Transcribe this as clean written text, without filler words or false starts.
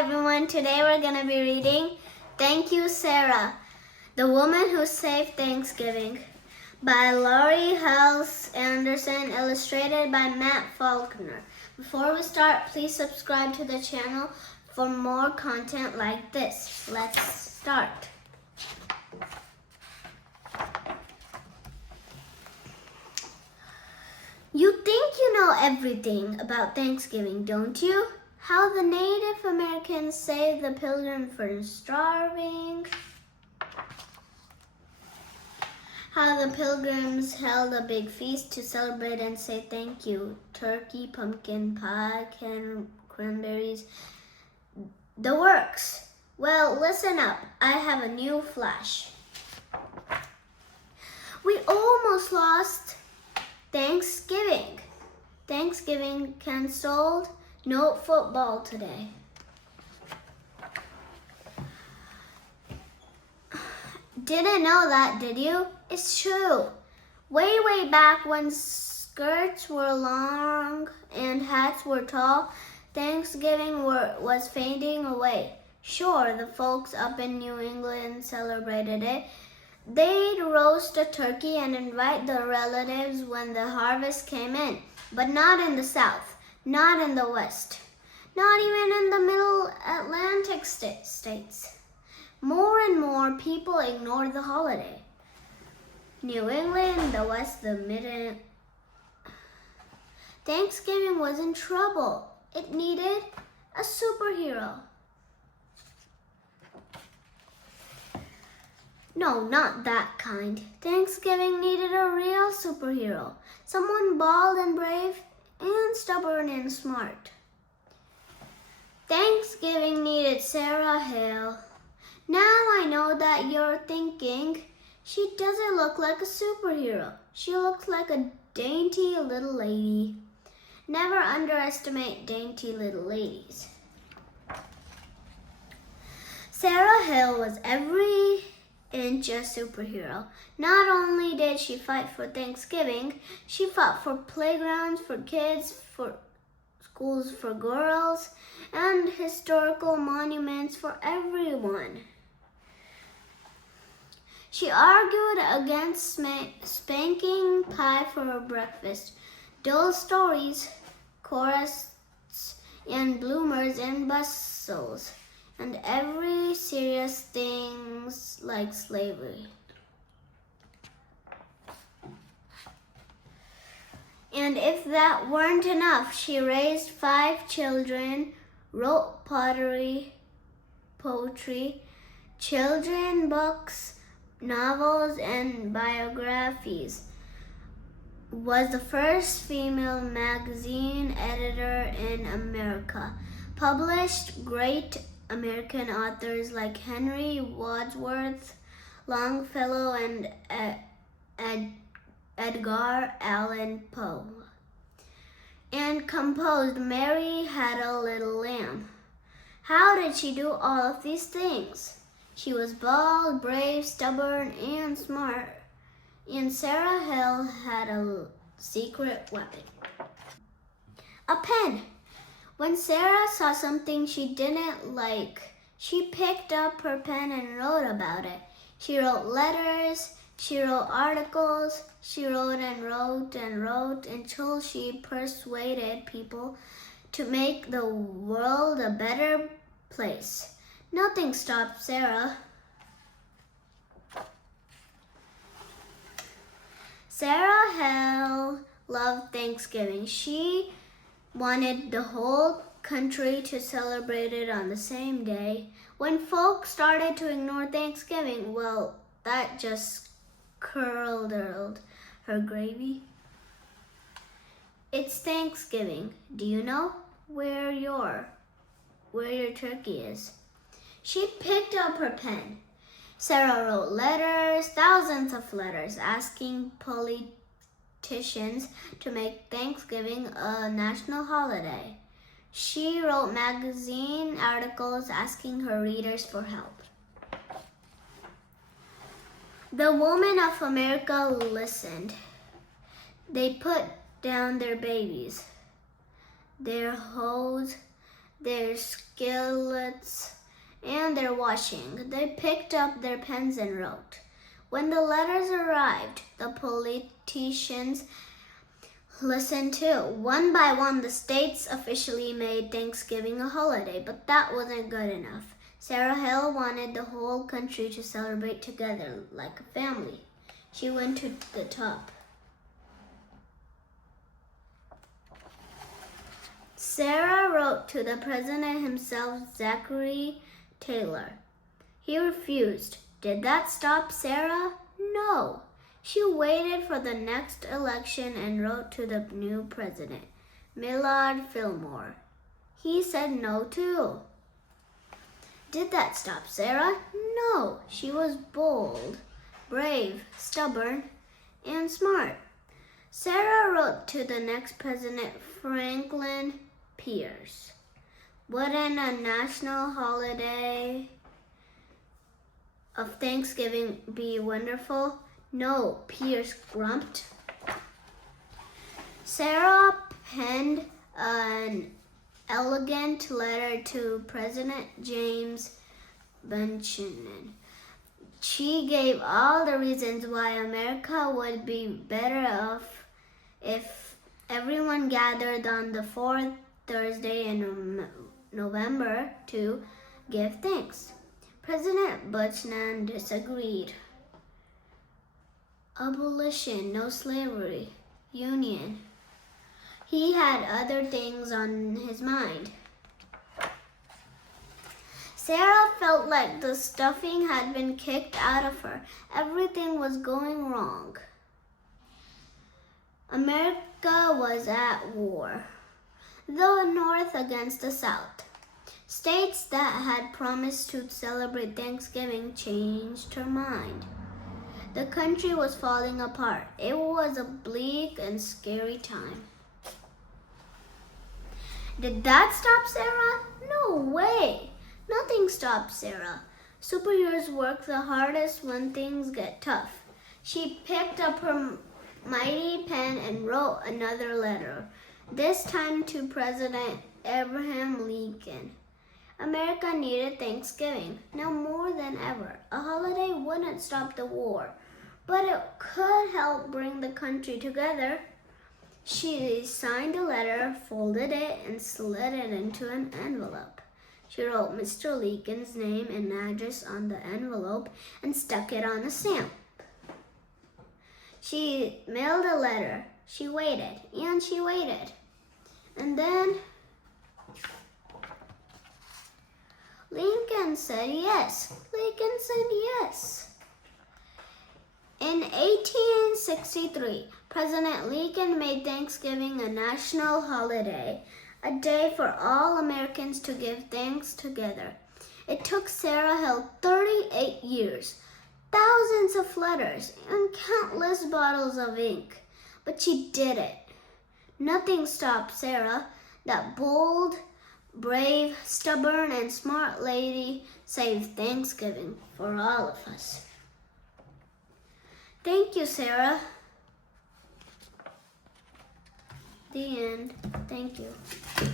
everyone. Today we're going to be reading Thank You, Sarah, The Woman Who Saved Thanksgiving by Laurie Hales Anderson, illustrated by Matt Faulkner. Before we start, please subscribe to the channel for more content like this. Let's start. You think you know everything about Thanksgiving, don't you? How the Native Americans saved the Pilgrims from starving. How the Pilgrims held a big feast to celebrate and say thank you. Turkey, pumpkin pie, cranberries, the works. Well, listen up. I have a new flash. We almost lost Thanksgiving. Thanksgiving canceled. No football today. Didn't know that, did you? It's true. Way back when skirts were long and hats were tall, Thanksgiving was fading away. Sure, the folks up in New England celebrated it. They'd roast a turkey and invite the relatives when the harvest came in, but not in the South, not in the West, not even in the Middle Atlantic states. More and more people ignored the holiday. New England, the West, the Mid. Thanksgiving was in trouble. It needed a superhero. No, not that kind. Thanksgiving needed a real superhero. Someone bold and brave and stubborn and smart. Thanksgiving needed Sarah Hale. Now I know that you're thinking, she doesn't look like a superhero. She looks like a dainty little lady. Never underestimate dainty little ladies. Sarah Hale was every inch a superhero. Not only did she fight for Thanksgiving, she fought for playgrounds for kids, for schools for girls, and historical monuments for everyone. She argued against spanking pie for her breakfast, dull stories, choruses, and bloomers and bustles, and every serious things like slavery. And if that weren't enough, she raised 5 children, wrote poetry, children books, novels, and biographies, was the first female magazine editor in America, published great American authors like Henry Wadsworth Longfellow and Edgar Allan Poe, and composed Mary Had a Little Lamb. How did she do all of these things? She was bold, brave, stubborn, and smart. And Sarah Hale had a secret weapon. A pen. When Sarah saw something she didn't like, she picked up her pen and wrote about it. She wrote letters, she wrote articles, she wrote until she persuaded people to make the world a better place. Nothing stopped Sarah. Sarah Hale loved Thanksgiving. She wanted the whole country to celebrate it on the same day. When folks started to ignore Thanksgiving, well, that just curdled her gravy. It's Thanksgiving. Do you know where your turkey is? She picked up her pen. Sarah wrote letters, thousands of letters, asking politicians to make Thanksgiving a national holiday. She wrote magazine articles asking her readers for help. The women of America listened. They put down their babies, their hoes, their skillets, and their washing. They picked up their pens and wrote. When the letters arrived, the politicians listened too. One by one, the states officially made Thanksgiving a holiday, but that wasn't good enough. Sarah Hill wanted the whole country to celebrate together like a family. She went to the top. Sarah wrote to the president himself, Zachary Taylor. He refused. Did that stop Sarah? No. She waited for the next election and wrote to the new president, Millard Fillmore. He said no too. Did that stop Sarah? No. She was bold, brave, stubborn, and smart. Sarah wrote to the next president, Franklin Pierce. Wouldn't a national holiday of Thanksgiving be wonderful? No, Pierce grumped. Sarah penned an elegant letter to President James Buchanan. She gave all the reasons why America would be better off if everyone gathered on the fourth Thursday in November to give thanks. President Buchanan disagreed. Abolition, no slavery, union. He had other things on his mind. Sarah felt like the stuffing had been kicked out of her. Everything was going wrong. America was at war, the North against the South. States that had promised to celebrate Thanksgiving changed her mind. The country was falling apart. It was a bleak and scary time. Did that stop Sarah? No way. Nothing stopped Sarah. Superheroes work the hardest when things get tough. She picked up her mighty pen and wrote another letter, this time to President Abraham Lincoln. America needed Thanksgiving, now more than ever. A holiday wouldn't stop the war, but it could help bring the country together. She signed the letter, folded it, and slid it into an envelope. She wrote Mr. Lincoln's name and address on the envelope and stuck it on a stamp. She mailed a letter. She waited, and she waited. And then Lincoln said yes. Lincoln said yes. In 1863, President Lincoln made Thanksgiving a national holiday, a day for all Americans to give thanks together. It took Sarah Hill 38 years, thousands of letters, and countless bottles of ink, but she did it. Nothing stopped Sarah, that bold, brave, stubborn, and smart lady saved Thanksgiving for all of us. Thank you, Sarah. The end. Thank you.